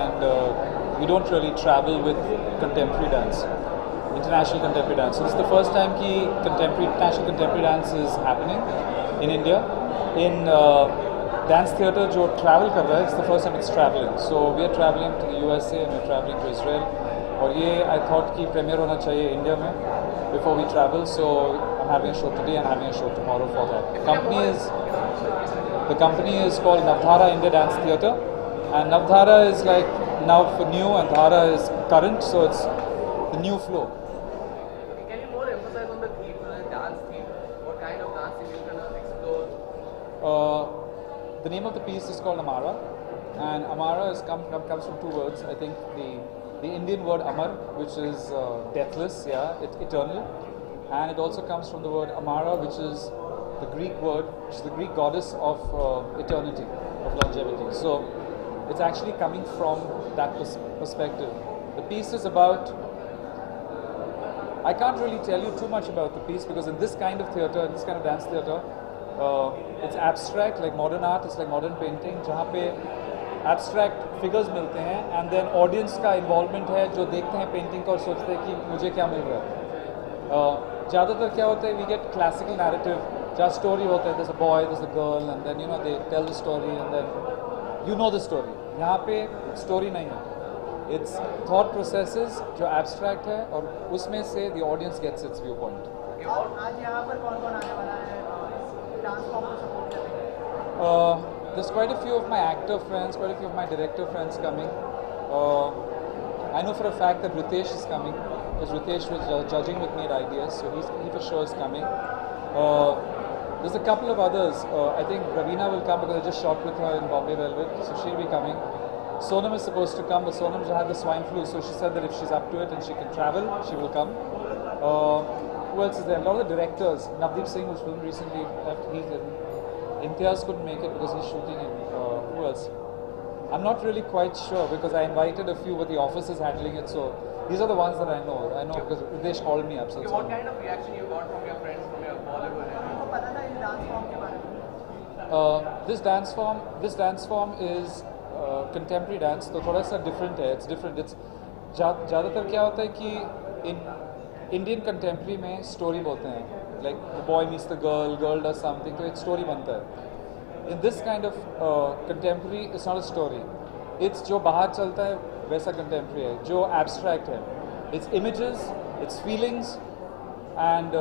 and we don't really travel with contemporary dance, international contemporary dance. So this is the first time that international contemporary dance is happening in India. In dance theatre जो travel कर रहा है, it's the first time it's traveling. So we are traveling to the USA and we're traveling to Israel. और ये I thought कि premiere होना चाहिए India में before we travel. So I'm having a show today and having a show tomorrow for that. The company is called Navdhara India Dance Theatre. And Navdhara is like now for new and Dhara is current, so it's the new flow. Can you more emphasize on the theme, dance theme? What kind of dance theme you're going to explore? The name of the piece is called Amara, and Amara comes from two words. I think the Indian word Amar, which is deathless, it's eternal, and it also comes from the word Amara, which is the Greek word, which is the Greek goddess of eternity, of longevity. So it's actually coming from that perspective. The piece is about, I can't really tell you too much about the piece because in this kind of theatre, this kind of dance theatre, it's abstract, like modern art, it's like modern painting, जहाँ पे abstract figures मिलते हैं and then audience का involvement है जो देखते हैं painting को और सोचते हैं कि मुझे क्या मिल रहा है. ज़्यादातर क्या होता है, we get classical narrative, जहाँ story होता है, there's a boy, there's a girl, and then they tell the story and then you know the story. यहाँ पे story नहीं है. It's thought processes जो abstract है और उसमें से the audience gets its viewpoint. आज यहाँ पर कौन-कौन आने वाला है डांस फॉर्म को सपोर्ट करने के लिए? There's quite a few of my actor friends, quite a few of my director friends coming. I know for a fact that Ritesh is coming because Ritesh was judging with me at Ideas, so he for sure is coming. There's a couple of others. I think Ravina will come because I just shot with her in Bombay Velvet, so she'll be coming. Sonam is supposed to come, but Sonam had the swine flu, so she said that if she's up to it and she can travel, she will come. Who else is there? A lot of the directors. Navdeep Singh, who's filmed recently, he's in. Imtiaz couldn't make it because he's shooting in. Who else? I'm not really quite sure because I invited a few, but the office is handling it, so these are the ones that I know. I know because Ritesh called me up. So What kind of reaction you got from your friends, from your Bollywood? आपको पता था इस dance form के बारे में? This dance form is contemporary dance, तो थोड़ा सा different है. It's different. It's ज़्यादातर क्या होता है कि in Indian contemporary में story बोलते हैं. Like the boy meets the girl does something, तो एक story बनता है. In this kind of contemporary, it's not a story. It's जो बाहर चलता है वैसा contemporary है, जो abstract है. It's images, it's feelings, and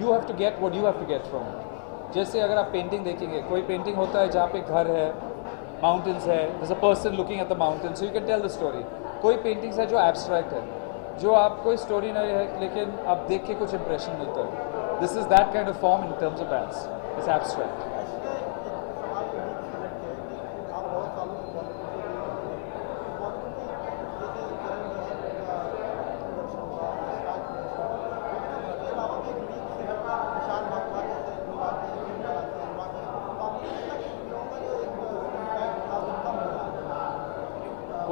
you have to get what you have to get from it. जैसे अगर आप पेंटिंग देखेंगे, कोई पेंटिंग होता है जहाँ पे घर है, माउंटेन्स है, there's a person looking at the mountains, so you can tell the story. कोई पेंटिंग्स है जो abstract है, जो आप कोई स्टोरी नहीं है लेकिन आप देख के कुछ इंप्रेशन मिलता है. This is that kind of form in terms of dance. It's abstract.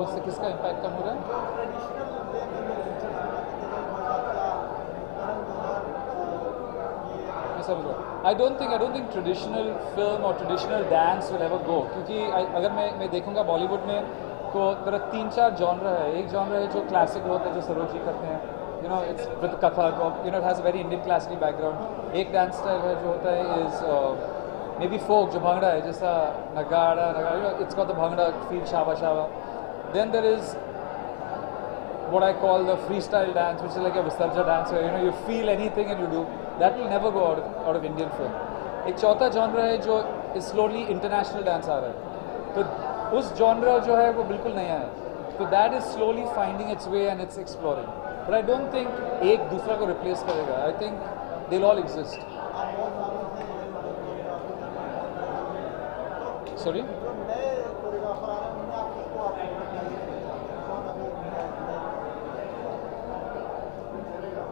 उससे किसका इम्पैक्ट कम हो रहा है? I don't think traditional film or traditional dance will ever go. क्योंकि अगर मैं देखूँगा बॉलीवुड में तो मेरा 3-4 जॉनर है. एक जॉनर है जो क्लासिक होता है जो सरोज जी करते हैं. It's with Kathak, it has a very Indian classical background. एक डांस स्टाइल है जो होता है is maybe folk जो भांगड़ा है जैसा नगाड़ा, it's got the bhangra feel shava. Then there is what I call the freestyle dance, which is like a Visarja dance where you feel anything and you do. That will never go out of Indian film. एक चौथा genre है जो slowly international dance आ रहा है. तो उस genre जो है वो बिल्कुल नया है. So that is slowly finding its way and it's exploring. But I don't think एक दूसरा को replace करेगा. I think they'll all exist. Sorry?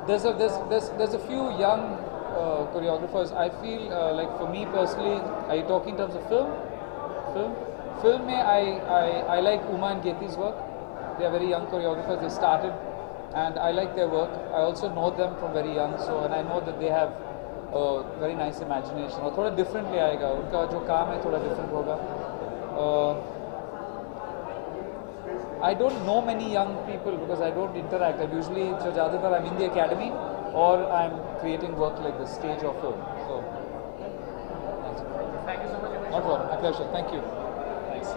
There's a few young choreographers. I feel like for me personally, are you talking in terms of film? Film में I like Uma and Geti's work. They are very young choreographers. They started, and I like their work. I also know them from very young, and I know that they have a very nice imagination. और थोड़ा differently आएगा. उनका जो काम है थोड़ा different होगा. I don't know many young people because I don't interact. I'm usually ज़्यादातर I'm in the academy or I'm creating work like this, stage or film. So, thanks. Thank you so much. Not problem. My pleasure. Thank you. Thanks.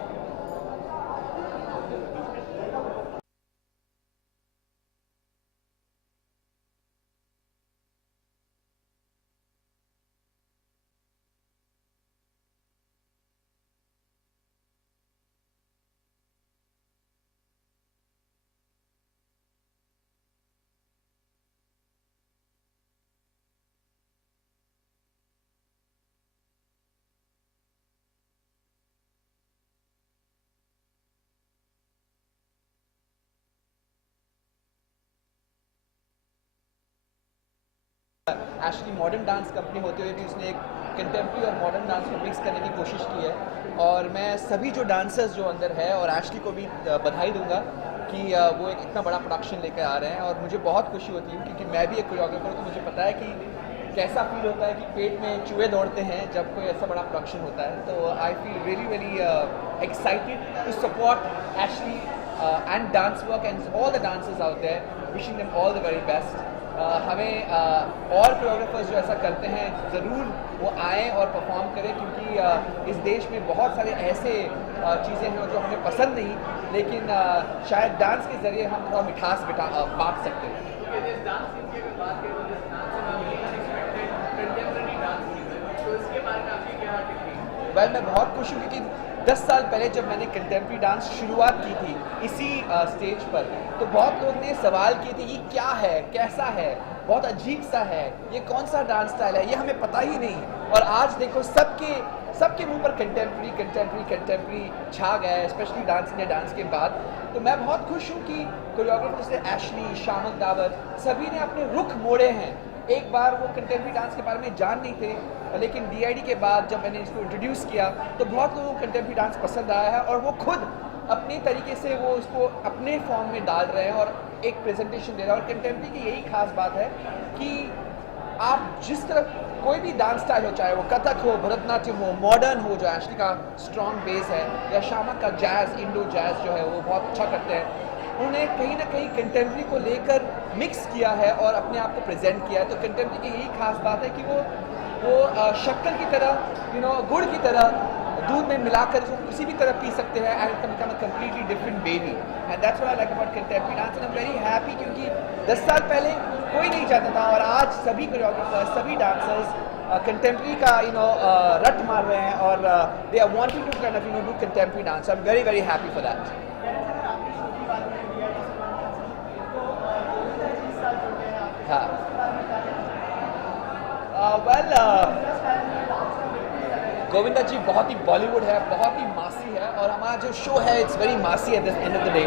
Actually modern dance company होते हुए भी उसने एक contemporary और modern dance को mix करने की कोशिश की है और मैं सभी जो डांसर्स जो अंदर है और एशली को भी बधाई दूंगा कि वो एक इतना बड़ा प्रोडक्शन लेकर आ रहे हैं और मुझे बहुत खुशी होती है क्योंकि मैं भी एक कोरियोग्राफर हूँ तो मुझे पता है कि कैसा फील होता है कि पेट में चूहे दौड़ते हैं जब कोई ऐसा बड़ा प्रोडक्शन होता है। तो I feel very very excited to support Ashley and dance work and all the dancers out there, wishing them all the very best. हमें और कोरियोग्राफर्स जो ऐसा करते हैं ज़रूर वो आएँ और परफॉर्म करें क्योंकि इस देश में बहुत सारे ऐसे चीज़ें हैं जो हमें पसंद नहीं, लेकिन शायद डांस के ज़रिए हम थोड़ा मिठास बांट सकते हैं। वेल मैं बहुत खुश हूँ क्योंकि 10 साल पहले जब मैंने कंटेम्प्रेरी डांस शुरुआत की थी इसी स्टेज पर, तो बहुत लोग ने सवाल किए थे ये क्या है, कैसा है, बहुत अजीब सा है, ये कौन सा डांस स्टाइल है, ये हमें पता ही नहीं। और आज देखो सबके मुंह पर कंटेम्प्रेरी कंटेम्प्रेरी कंटेम्प्रेरी छा गया है, स्पेशली डांस इंडिया डांस के बाद। तो मैं बहुत खुश हूँ कि कोरियोग्राफर जैसे एशली, शामक दावर सभी ने अपने रुख मोड़े हैं। एक बार वो कंटेम्प्रेरी डांस के बारे में जान नहीं थे, लेकिन DID के बाद जब मैंने इसको इंट्रोड्यूस किया तो बहुत लोगों को कंटेम्प्रेरी डांस पसंद आया है और वो खुद अपने तरीके से वो इसको अपने फॉर्म में डाल रहे हैं और एक प्रेजेंटेशन दे रहे हैं। और कंटेम्प्रेरी की यही खास बात है कि आप जिस तरह कोई भी डांस स्टाइल हो, चाहे वो कथक हो, भरतनाट्यम हो, मॉडर्न हो जो एशली का स्ट्रॉन्ग बेस है, या शामक का जैज़, इंडो जैज़ जो है वो बहुत अच्छा करते हैं, उन्हें कहीं ना कहीं कंटेम्प्रेरी को लेकर मिक्स किया है और अपने आप को प्रेजेंट किया है। तो कंटेम्प्रेरी की यही खास बात है कि वो शक्कर की तरह, गुड़ की तरह दूध में मिलाकर इसको किसी भी तरह पी सकते हैं and it can become a completely different baby. And that's what I like about contemporary dance and I am very happy क्योंकि 10 साल पहले कोई नहीं चाहता था और आज सभी कोरियोग्राफर्स, सभी डांसर्स कंटेम्प्रेरी का रट मार रहे हैं और they are wanting to kind of do contemporary dance. I am very very happy for that. हाँ, वेल गोविंदा जी बहुत ही बॉलीवुड है, बहुत ही मासी है और हमारा जो शो है इट्स वेरी मासी at the end of the day.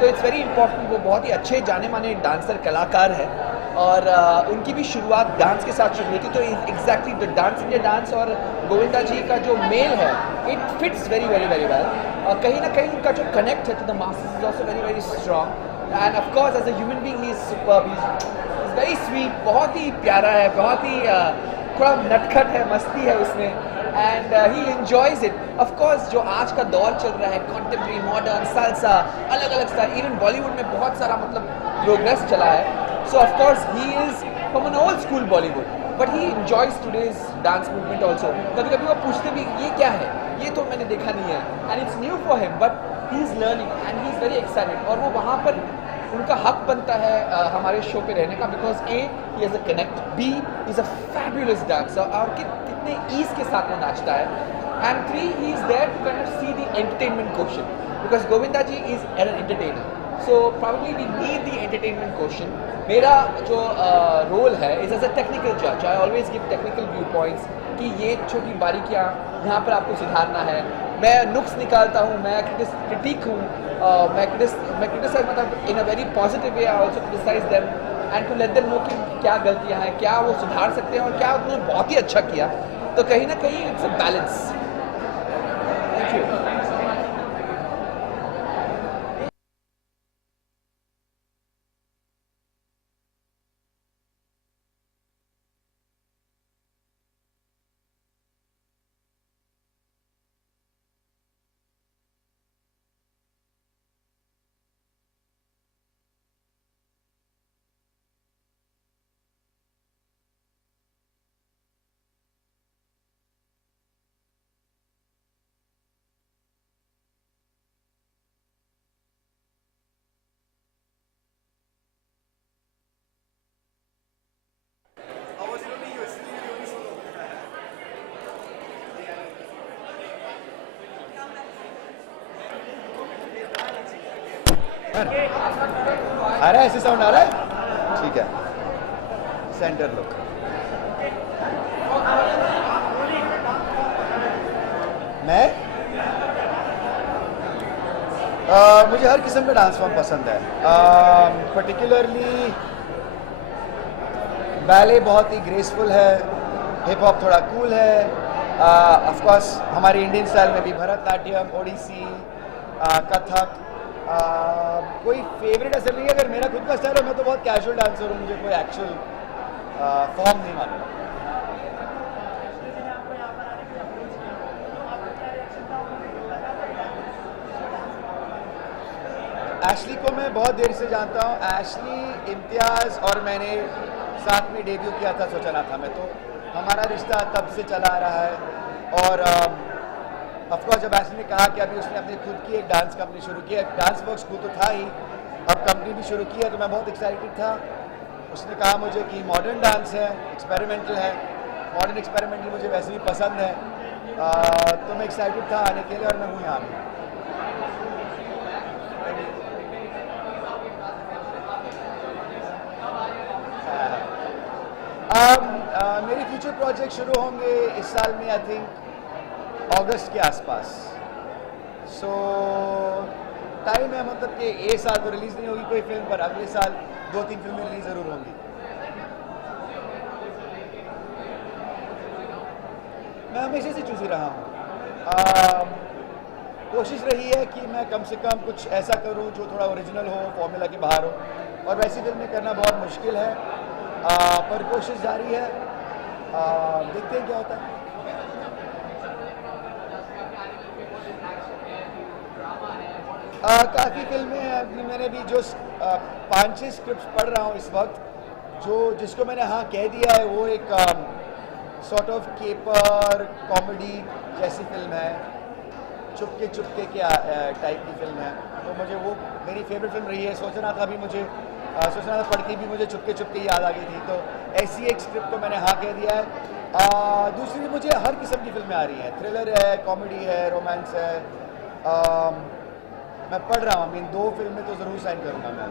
तो इट्स वेरी इंपॉर्टेंट, वो बहुत ही अच्छे जाने माने डांसर कलाकार है और उनकी भी शुरुआत डांस के साथ शुरू हुई थी। तो exactly the dance India dance और गोविंदा जी का जो मेल है it fits very very very well. और कहीं ना कहीं उनका जो कनेक्ट है to the masses is also very very strong and of course as a human being he is superb, he is very sweet, बहुत ही प्यारा है, बहुत ही थोड़ा नटखट है, मस्ती है उसमें and he enjoys it. Of course जो आज का दौर चल रहा है कॉन्टेम्प्रेरी, मॉडर्न, साल्सा, अलग अलग स्टाइल, इवन बॉलीवुड में बहुत सारा प्रोग्रेस चला है। So of course he is from an old school Bollywood but he enjoys today's dance movement also. कभी कभी वो पूछते भी ये क्या है, ये तो मैंने देखा नहीं है and it's new for him but he is learning and he is very excited. और वो वहाँ पर उनका हक बनता है हमारे शो पे रहने का because A he has a connect, B is a fabulous dancer और कितने ईज के साथ वो नाचता है and 3 he is there to kind of see the entertainment question because Govinda ji is an entertainer. So probably we need the entertainment question. मेरा जो role है इज़ एज अ टेक्निकल जज, I always give technical view points कि ये छोटी बारीकियाँ यहाँ पर आपको सुधारना है। मैं नुक्स निकालता हूँ, मैं क्रिटिक हूँ, मैं क्रिटिसाइज मतलब in a very positive way. I also criticize them and to let them know कि क्या गलतियाँ हैं, क्या वो सुधार सकते हैं और क्या उन्होंने बहुत ही अच्छा किया। तो कहीं ना कहीं it's a balance. Thank you. आ रहा है, ऐसे साउंड आ रहा है, ठीक है। Centre look. मैं मुझे हर किस्म का डांस फॉर्म पसंद है, पर्टिकुलरली बैले बहुत ही ग्रेसफुल है, हिप हॉप थोड़ा कूल है, ऑफ कोर्स हमारे इंडियन स्टाइल में भी भरतनाट्यम, ओडिसी, कथक। कोई फेवरेट असर नहीं है, अगर मेरा खुद का स्टाइल है मैं तो बहुत कैजुअल डांसर हूँ, मुझे कोई एक्चुअल फॉर्म नहीं मालूम। एशली को मैं बहुत देर से जानता हूँ, एशली, इम्तियाज़ और मैंने साथ में डेब्यू किया था सोचा ना था मैं, तो हमारा रिश्ता तब से चला आ रहा है। और ऑफकोर्स जब एशली ने कहा कि अभी उसने अपनी खुद की एक डांस कंपनी शुरू की है, डांस वर्क स्कूल तो था ही, अब कंपनी भी शुरू की है, तो मैं बहुत एक्साइटेड था। उसने कहा मुझे कि मॉडर्न डांस है, एक्सपेरिमेंटल है, मॉडर्न एक्सपेरिमेंटल मुझे वैसे भी पसंद है, तो मैं एक्साइटेड था आने के लिए और मैं हूँ यहाँ भी। मेरे फ्यूचर प्रोजेक्ट शुरू होंगे इस साल में, आई थिंक अगस्त के आसपास। सो टाइम है, मतलब कि एक साल तो रिलीज़ नहीं होगी कोई फिल्म, पर अगले साल 2-3 फिल्में रिलीज ज़रूर होंगी। मैं हमेशा से चूज़ी रहा हूँ, कोशिश रही है कि मैं कम से कम कुछ ऐसा करूँ जो थोड़ा ओरिजिनल हो, फॉर्मूला के बाहर हो, और वैसी फिल्में करना बहुत मुश्किल है, पर कोशिश जारी है, देखते हैं क्या होता है। काफ़ी फिल्में हैं, मैंने भी जो 5-6 स्क्रिप्ट पढ़ रहा हूँ इस वक्त, जिसको मैंने हाँ कह दिया है, वो एक सॉर्ट ऑफ केपर कॉमेडी जैसी फिल्म है, चुपके चुपके के टाइप की फिल्म है, तो मुझे वो मेरी फेवरेट फिल्म रही है। सोचना था पढ़ के भी मुझे चुपके चुपके याद आ गई थी, तो ऐसी एक स्क्रिप्ट को मैंने हाँ कह दिया है। दूसरी मुझे हर किस्म की फिल्में आ रही हैं, थ्रिलर है, कॉमेडी है, रोमांस है, मैं पढ़ रहा हूँ, इन 2 फिल्में तो ज़रूर साइन करूँगा मैं।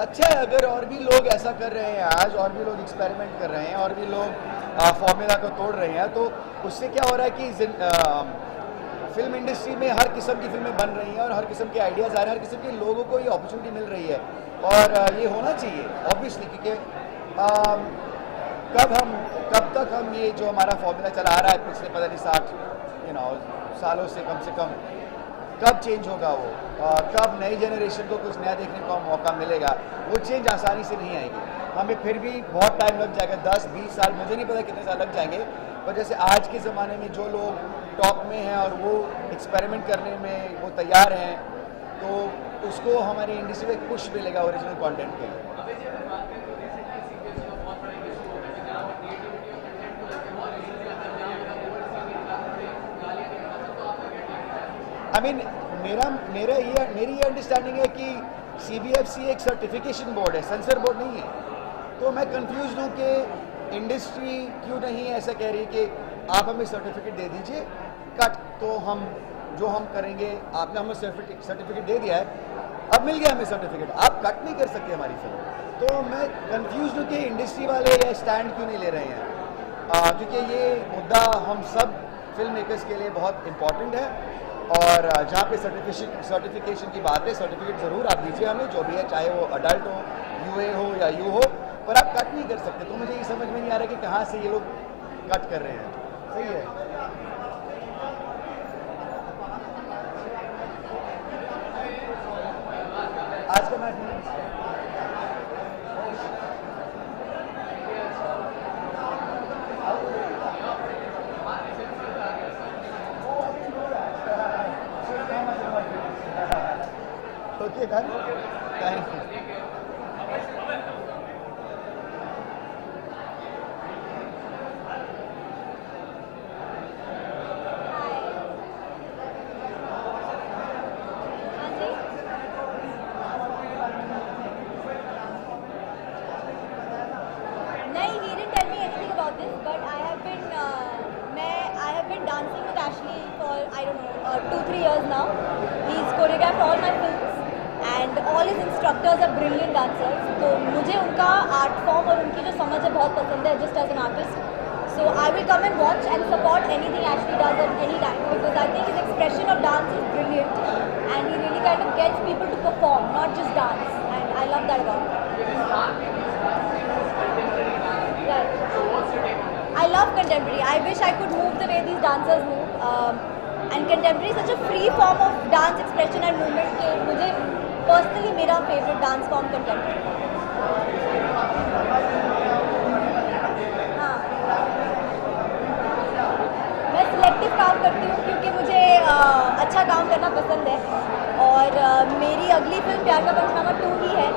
अच्छा है अगर और भी लोग ऐसा कर रहे हैं, आज और भी लोग एक्सपेरिमेंट कर रहे हैं, और भी लोग फॉर्मूला को तोड़ रहे हैं, तो उससे क्या हो रहा है कि फिल्म इंडस्ट्री में हर किस्म की फिल्में बन रही हैं और हर किस्म के आइडियाज़ आ रहे हैं, हर किस्म के लोगों को ये अपॉर्चुनिटी मिल रही है, और ये होना चाहिए ऑब्वियसली, क्योंकि कब तक हम ये जो हमारा फॉर्मूला चला आ रहा है पिछले पता नहीं 60 सालों से कम कब चेंज होगा वो, कब नई जनरेशन को कुछ नया देखने का मौका मिलेगा, वो चेंज आसानी से नहीं आएगी, हमें फिर भी बहुत टाइम लग जाएगा, 10-20 साल, मुझे नहीं पता कितने साल लग जाएंगे, पर जैसे आज के ज़माने में जो लोग टॉप में हैं और वो एक्सपेरिमेंट करने में वो तैयार हैं, तो उसको हमारी इंडस्ट्री में पुश मिलेगा ओरिजिनल कंटेंट के लिए। मेरी ये अंडरस्टैंडिंग है कि CBFC एक सर्टिफिकेशन बोर्ड है, सेंसर बोर्ड नहीं है, तो मैं कंफ्यूज हूँ कि इंडस्ट्री क्यों नहीं ऐसा कह रही कि आप हमें सर्टिफिकेट दे दीजिए, कट तो हम जो हम करेंगे, आपने हमें सर्टिफिकेट दे दिया है, अब मिल गया हमें सर्टिफिकेट, आप कट नहीं कर सकते हमारी फिल्म, तो मैं कंफ्यूज हूँ कि इंडस्ट्री वाले ये स्टैंड क्यों नहीं ले रहे हैं, क्योंकि ये मुद्दा हम सब फिल्म मेकर्स के लिए बहुत इम्पॉर्टेंट है, और जहाँ पे सर्टिफिकेशन की बात है, सर्टिफिकेट ज़रूर आप दीजिए हमें, जो भी है, चाहे वो अडल्ट हो, UA हो या यू हो, पर आप कट नहीं कर सकते, तो मुझे ये समझ में नहीं आ रहा कि कहाँ से ये लोग कट कर रहे हैं। सही है, आज का match okay, done. Thank you. this, but I have been dancing with Ashley for I don't know 2-3 years now. He's choreographed all my films, and all his instructors are brilliant dancers. तो मुझे उनका art form और उनकी जो समझ है बहुत पसंद है, just as an artist. So I will come and watch and support anything Ashley does at any time, because I think his expression of dance is brilliant, and he really kind of gets people to perform, not just dance, and I love that about him. Right. I love contemporary. I wish I could move the way these dancers move. And contemporary is such a free form of dance expression and movement कि मुझे personally मेरा favorite dance form contemporary. हाँ. मैं selective काम करती हूँ क्योंकि मुझे अच्छा काम करना पसंद है, और मेरी अगली फिल्म प्यार का पंचनामा 2 ही है.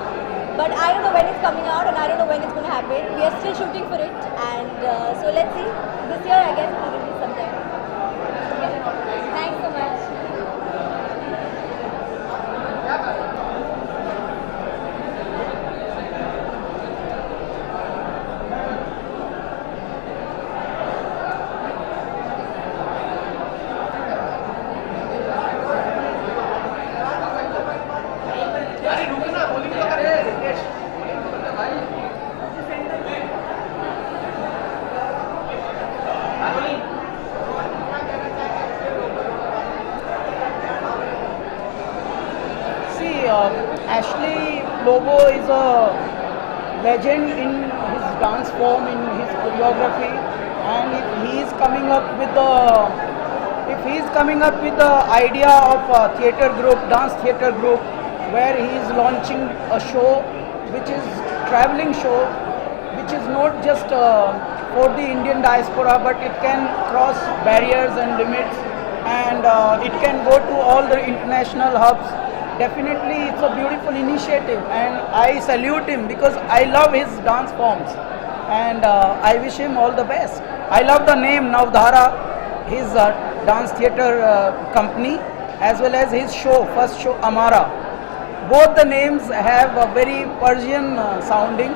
But I don't know when it's coming out, and I don't know when it's going to happen. We are still shooting for it, and so let's see. This year, I guess, it will release sometime. Thanks so much. Ashley Lobo is a legend in his dance form, in his choreography, and if he is coming up with the idea of a theatre group, dance theatre group, where he is launching a show which is traveling show, which is not just for the Indian diaspora, but it can cross barriers and limits, and it can go to all the international hubs. Definitely, it's a beautiful initiative, and I salute him because I love his dance forms, and I wish him all the best. I love the name Navdhara, his dance theatre company, as well as his show, first show Amara. Both the names have a very Persian sounding,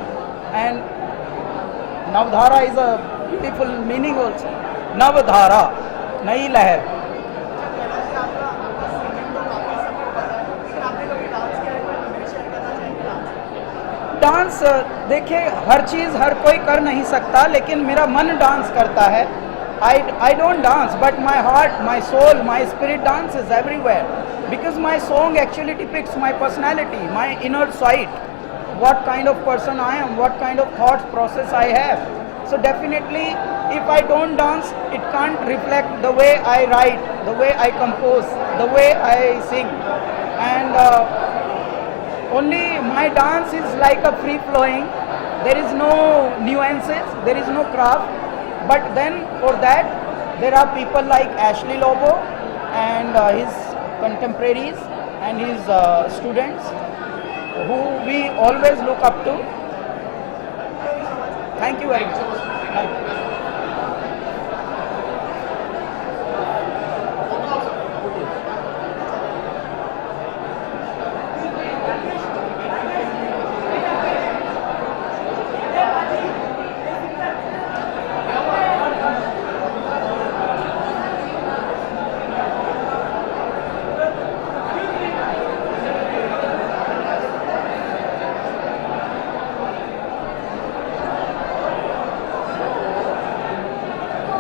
and Navdhara is a beautiful meaning also. Navdhara, Nayi Lahar. Dance देखिए, हर चीज़ हर कोई कर नहीं सकता, लेकिन मेरा मन dance करता है. I don't dance, but my heart, my soul, my spirit dances everywhere, because my song actually depicts my personality, my inner side, what kind of person I am, what kind of thought process I have. So definitely, if I don't dance, it can't reflect the way I write, the way I compose, the way I sing, and only my dance is like a free flowing. There is no nuances, there is no craft. But then for that, there are people like Ashley Lobo and his contemporaries and his students who we always look up to. Thank you very much. Thank you.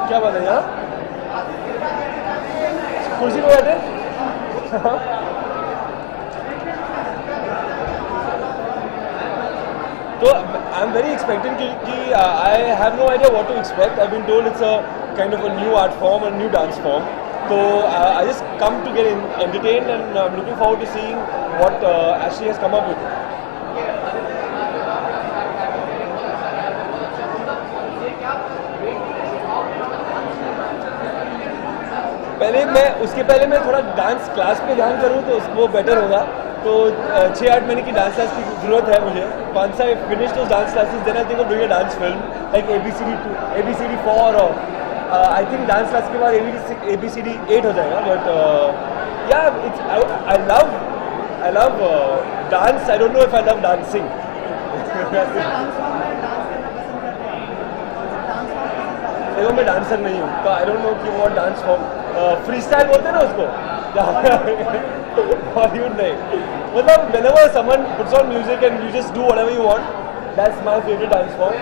क्या बात है यार, कुर्सी पे बैठे. तो आई am very expected कि I have no idea what to expect. I been told it's a kind of a new art form, a new dance form. तो I just come to get entertained and I am looking forward to seeing what Ashley has come up with. उसके पहले मैं थोड़ा dance class पे ध्यान करूँ तो वो बेटर होगा. तो 6-8 महीने की डांस क्लास की ज़रूरत है मुझे. Once I finish those dance classes, then I think of doing a dance film like ABCD 4, और आई थिंक डांस क्लास के बाद ABCD 8 हो जाएगा. बट या it's I love dance. I don't know if I love dancing. Dance form में dance करना पसंद करते हैं. डांस फॉर्म देखो मैं डांसर नहीं हूँ, तो आई डोंट नो कि वो डांस फॉर्म फ्री स्टाइल बोलते हैं ना उसको, बॉलीवुड नहीं, मतलब whenever someone puts on music and you just do whatever you want, that's my favorite dance form.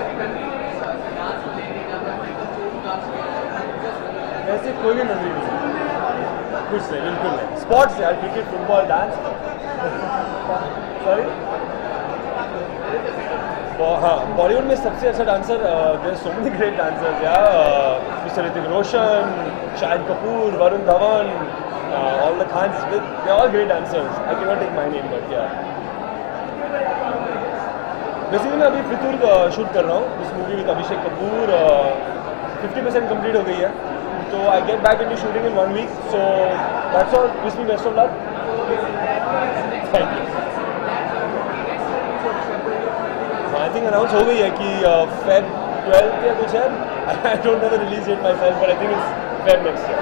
वैसे कोई भी मेमोरी नहीं, कुछ नहीं, बिल्कुल नहीं. स्पोर्ट्स यार, क्रिकेट, फुटबॉल, डांस. सॉरी. हाँ, बॉलीवुड में सबसे अच्छा dancer, there so many great dancers यार, mister Hrithik Roshan, Shahid Kapoor, Varun Dhawan, all the Khans, they're all great dancers. I cannot take my name, but yeah. Basically मैं अभी फितूर शूट कर रहा हूँ, इस movie with Abhishek Kapoor 50% complete हो गई है, तो I get back into shooting in 1 week, so that's all. Wish me best of luck. Thank you. I think announce हो गई है कि Feb 12 या कुछ है. I don't know the release date myself, but I think it's Feb next year.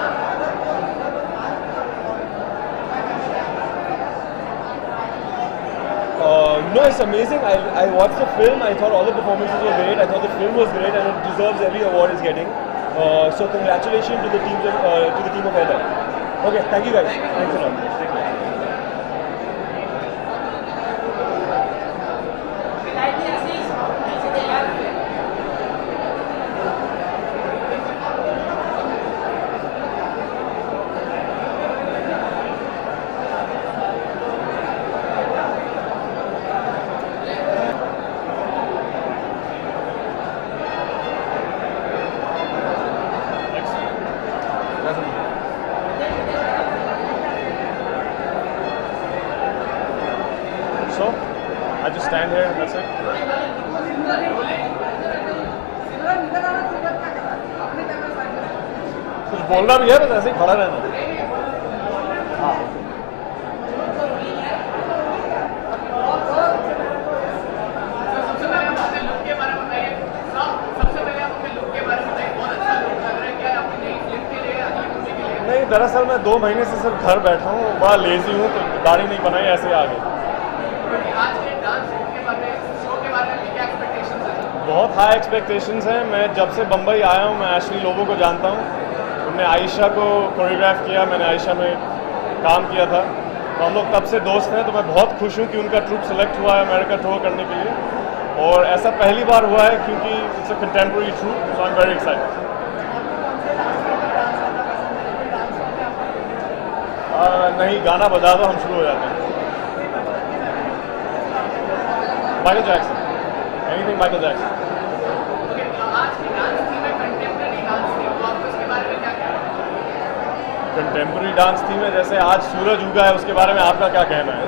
No, it's amazing. I watched the film. I thought all the performances were great. I thought the film was great, and it deserves every award it's getting. So congratulations to the team of Ella. Okay, thank you guys. Thanks a lot. So, I just stand here and that's it. कुछ बोलना भी है, बस ऐसे ही खड़ा रहना. हाँ. नहीं, दरअसल मैं 2 महीने से सिर्फ घर बैठा हूँ, बड़ा लेजी हूँ, तो दाढ़ी नहीं बनाई, ऐसे आ गई. बहुत हाई एक्सपेक्टेशंस हैं. मैं जब से बम्बई आया हूँ, मैं एशली लोबो को जानता हूँ. उन्होंने आयशा को कोरियोग्राफ किया, मैंने आयशा में काम किया था, तो हम लोग तब से दोस्त हैं. तो मैं बहुत खुश हूँ कि उनका ट्रूप सेलेक्ट हुआ है अमेरिका टूर करने के लिए, और ऐसा पहली बार हुआ है क्योंकि it's a contemporary troupe, so I am very excited. नहीं, गाना बजा दो, हम शुरू हो जाते हैं. Michael Jackson, anything Michael Jackson. Contemporary dance थी में, जैसे आज सूरज उगा है, उसके बारे में आपका क्या कहना है?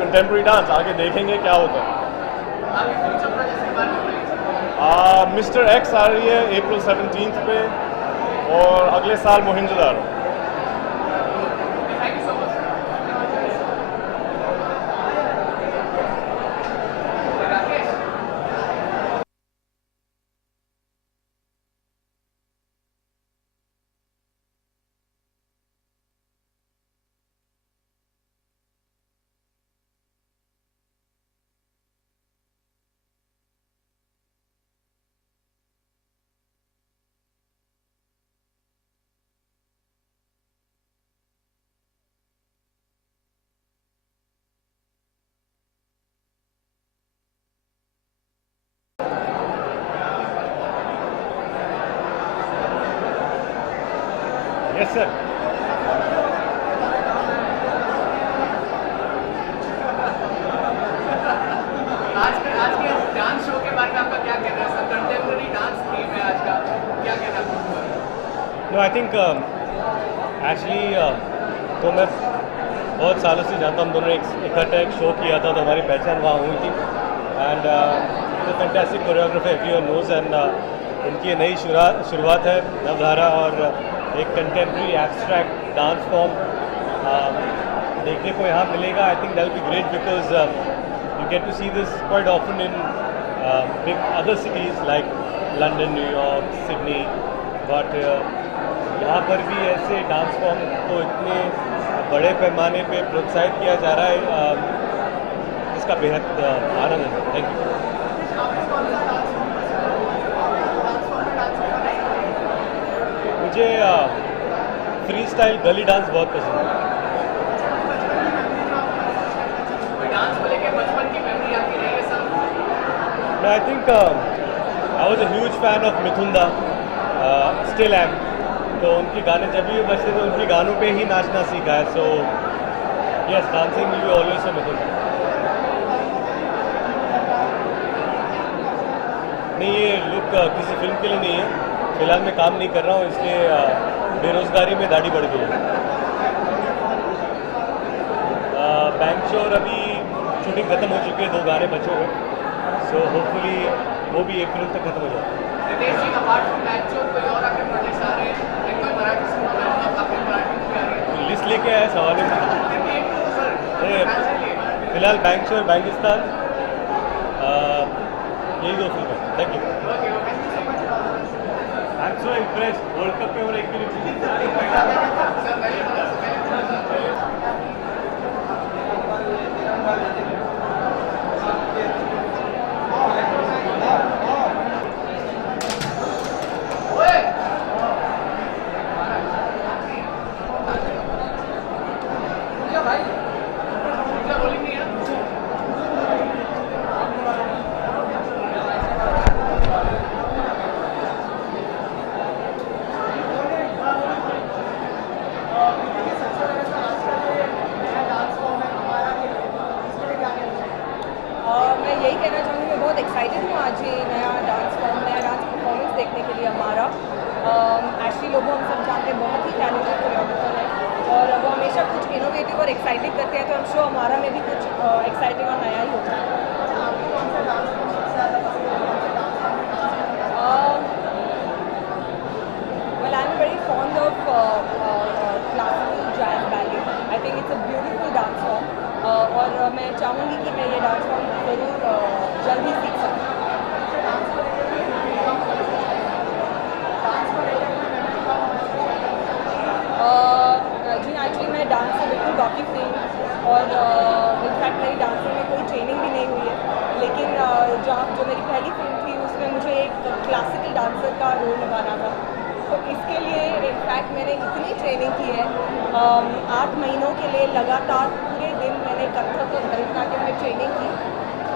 कंटेम्प्रेरी डांस आगे देखेंगे क्या होता है. मिस्टर एक्स आ रही है April 17 पे, और अगले साल मोहिंजोदारो. Yes, sir. आज के डांस शो के बारे में आपका क्या कहना है सर? कंटेम्प्रेरी डांस थीम है आज का, क्या कहना है? No, I think actually तो मैं बहुत सालों से जानता हूँ. हम दोनों इकट्ठा एक शो किया था, तो हमारी पहचान वहाँ हुई थी. एंड तो fantastic choreographer everyone knows, and उनकी नई शुरुआत है नवधारा, और एक कंटेम्प्रेरी एब्स्ट्रैक्ट डांस फॉर्म देखने को यहाँ मिलेगा. I think that will be great because you get to see this quite often in big other cities like London, new york, Sydney, but यहाँ पर भी ऐसे डांस फॉर्म को इतने बड़े पैमाने पे प्रोत्साहित किया जा रहा है, इसका बेहद आनंद है. Thank you. फ्री स्टाइल गली डांस बहुत पसंद है। डांस को लेके बचपन की मेमोरी आपकी रही है sir? I think I was a huge fan of Mithun da, still M. तो उनके गाने जब भी बजते थे उनके गानों पे ही नाचना सीखा है। So yes, dancing will be always a Mithun. नहीं, ये लुक किसी फिल्म के लिए नहीं है। फिलहाल मैं काम नहीं कर रहा हूँ, इसलिए बेरोजगारी में दाढ़ी बढ़ गई है। बैंक शोर अभी शूटिंग खत्म हो चुकी है, 2 गाने बचे हुए। सो होपफुली वो भी अप्रैल तक खत्म हो जाए। रितेश जी, अपार्ट फ्रॉम बैचोर कोई और आपके प्रोजेक्ट्स आ रहे हैं? कोई मराठी सिनेमा में आपके मराठी मूवी आ रही है? लिस्ट लेके आया सवाल है। फिलहाल बैंक शोर, बैंकिस्तान, यही 2 फिल्म है। Thank you. I am so impressed, world cup में और एक भी मैं यही कहना चाहूँगी, मैं बहुत एक्साइटेड हूँ आज ये नया डांस परफॉर्मेंस देखने के लिए। हमारा एशली लोबो हम सब जानते हैं, बहुत ही टैलेंटेड कोरियोग्राफर है और वो हमेशा कुछ इनोवेटिव और एक्साइटिंग करते हैं। तो हम शो हमारा में भी कुछ एक्साइटिंग और नया ही होगा। Well, I'm very fond of classical jazz ballet. I think it's a beautiful dance form. और मैं चाहूँगी कि मैं ये डांस फॉर्म ज़रूर जल्द ही सीख सकूँ। जी एक्चुअली मैं डांस से बिल्कुल वाकिफ़ नहीं हूँ और इनफैक्ट मेरी डांसिंग में कोई ट्रेनिंग भी नहीं हुई है। लेकिन जो मेरी पहली फिल्म थी उसमें मुझे एक क्लासिकल डांसर का रोल निभाना था। तो इसके लिए इनफैक्ट मैंने इतनी ट्रेनिंग की है, 8 महीनों के लिए लगातार पूरे दिन मैंने कथक और भरतनाट्यम में ट्रेनिंग की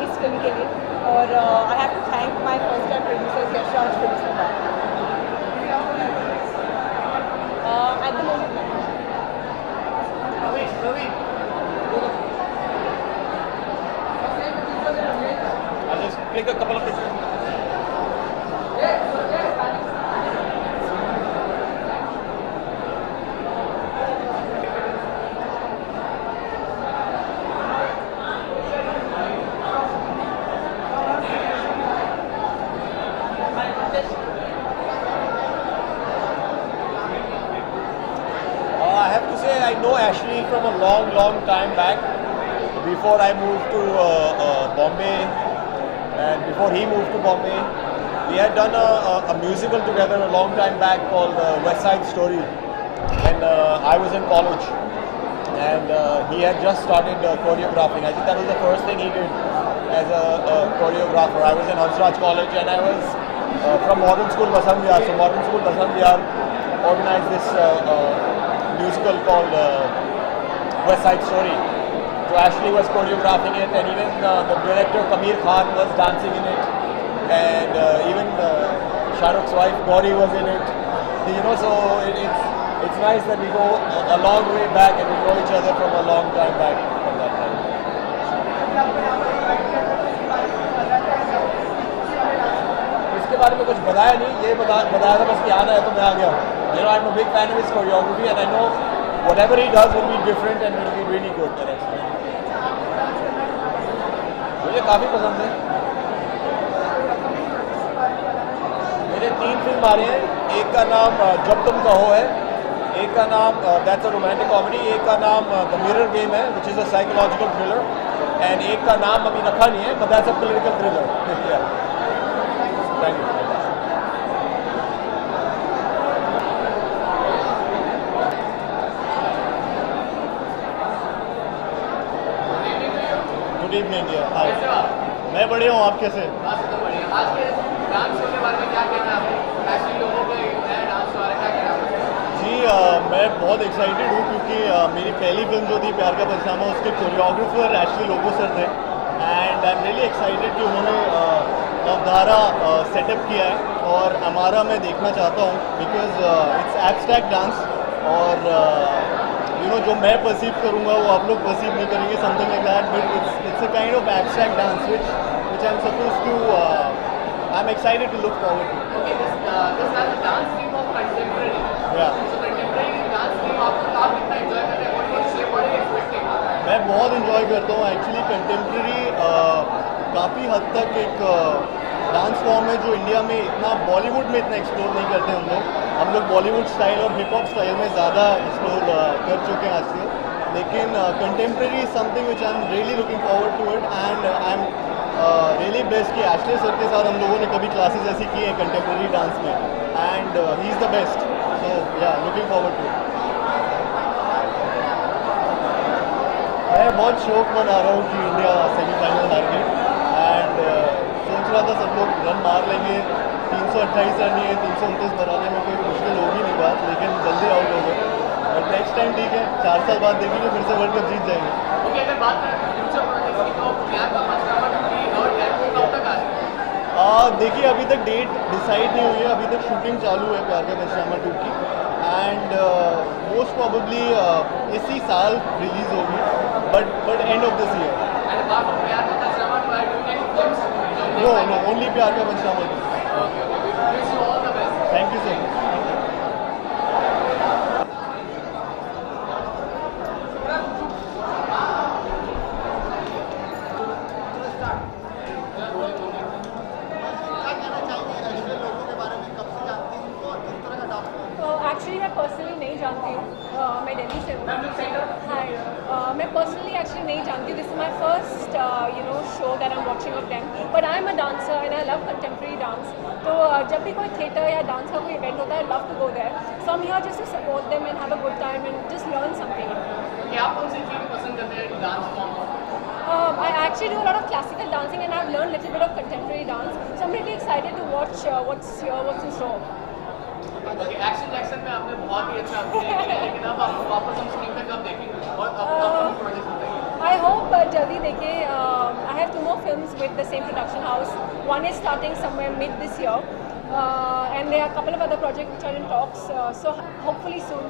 इस फिल्म के लिए। और I have to thank my first time producer Yashraj film for that. At the moment I'll just click a couple of pictures. I have to say I know Ashley from a long time back. Before I moved to Bombay, and before he moved to Bombay, we had done a musical together a long time back called West Side Story. When I was in college, and he had just started choreographing. I think that was the first thing he did as a choreographer. I was in Hansraj College, and I was from Modern School Basant Vihar. So Modern School Basant Vihar organized this musical called West Side Story. So Ashley was choreographing it, and even the director Kameer Khan was dancing in it, and even Shah Rukh's wife Gauri was in it. You know, so it's nice that we go a long way back and we know each other from a long time back from that time. इसके बारे में कुछ बताया नहीं, ये बताया था बस कि आना है तो मैं आ गया। You know, I'm a big fan of his choreography, and I know whatever he does will be different and will be really good. मुझे काफ़ी पसंद है। मेरे 3 फिल्म आ रहे हैं, एक का नाम जब तुम कहो है, एक का नाम दैट्स अ रोमांटिक कॉमेडी, एक का नाम द मिरर गेम है which is a psychological thriller, and एक का नाम अभी रखा नहीं है, but that's a political thriller. Thank you. Good evening. मैं बढ़िया हूँ, आप कैसे? आज के डांस शो के बारे में क्या कहना है? ऐसे लोगों को नया डांस शो आ रहा है, क्या कहना है? जी मैं बहुत बहुत एक्साइटेड हूँ क्योंकि मेरी पहली फिल्म जो थी प्यार का पचनामा उसके कोरियोग्राफर एक्चुअली लोगो सर थे and I am really excited कि उन्होंने नवधारा सेटअप किया है और हमारा मैं देखना चाहता हूँ बिकॉज इट्स एब्स्ट्रैक्ट डांस और जो मैं परसीव करूँगा वो आप लोग परसीव नहीं करेंगे something like that but it's a kind of abstract dance which I'm supposed to I'm excited to look forward to. Okay, this has a dance theme of contemporary. Yeah. So contemporary dance theme आप कितना enjoy करते हैं? What are you expecting? मैं बहुत enjoy करता हूँ actually contemporary काफ़ी हद तक एक डांस फॉर्म है जो इंडिया में इतना बॉलीवुड में इतना एक्सप्लोर नहीं करते हम लोग बॉलीवुड स्टाइल और हिप हॉप स्टाइल में ज़्यादा एक्सप्लोर कर चुके हैं आज से लेकिन contemporary is something which I am really looking forward to it and I am really best कि एशले सर के साथ हम लोगों ने कभी क्लासेस ऐसी की हैं कंटेम्प्रेरी डांस में and he is the best so या लुकिंग फॉरवर्ड टू इट मैं बहुत शौक मना रहा हूँ कि इंडिया सेमीफाइनल हार गई एंड सोच रहा था सब लोग रन मार लेंगे 328 रन ही है 329 बनाने में कोई मुश्किल होगी नहीं बात लेकिन जल्दी आउट हो गए और नेक्स्ट टाइम ठीक है 4 साल बाद देखेंगे फिर से वर्ल्ड कप जीत जाएंगे Okay, अगर बात करें फ्यूचर प्रोजेक्ट्स की तो प्यार का पचनामा कब तक आ देखिए अभी तक डेट डिसाइड नहीं हुई है अभी तक शूटिंग चालू है प्यार का पचनामा 2 की एंड मोस्ट प्रोबेबली इसी साल रिलीज होगी but end of this year And apart from Pyaar Ka Punchnama, do I do any films? No only Pyaar Ka Punchnama 2 Okay, we wish you all the best. Thank you so much actually मैं personally नहीं जानती हूँ मैं दिल्ली से हूँ हाय मैं पर्सनली एक्चुअली नहीं जानती हूँ this is my first show that I am watching of them but I am a dancer and I love contemporary dance तो जब भी कोई थिएटर या डांस का कोई इवेंट होता है I love to go there so I am here just to support them and have a good time and just learn something कि आप कौन सी चीज़ पसंद करते हैं dance form? I actually do a lot of classical dancing and I've learned a little bit of contemporary dance. So I'm really excited to watch what's in store. Okay, action Jackson में आपने बहुत ही अच्छा अभिनय किया है लेकिन अब आप वापस हम स्क्रीन पे कब देखेंगे और अब प्रोजेक्ट बताइए I hope जल्दी देखें. I have 2 more films with the same production house. One is starting somewhere mid this year and there are a couple of other projects which are in talks. So hopefully soon.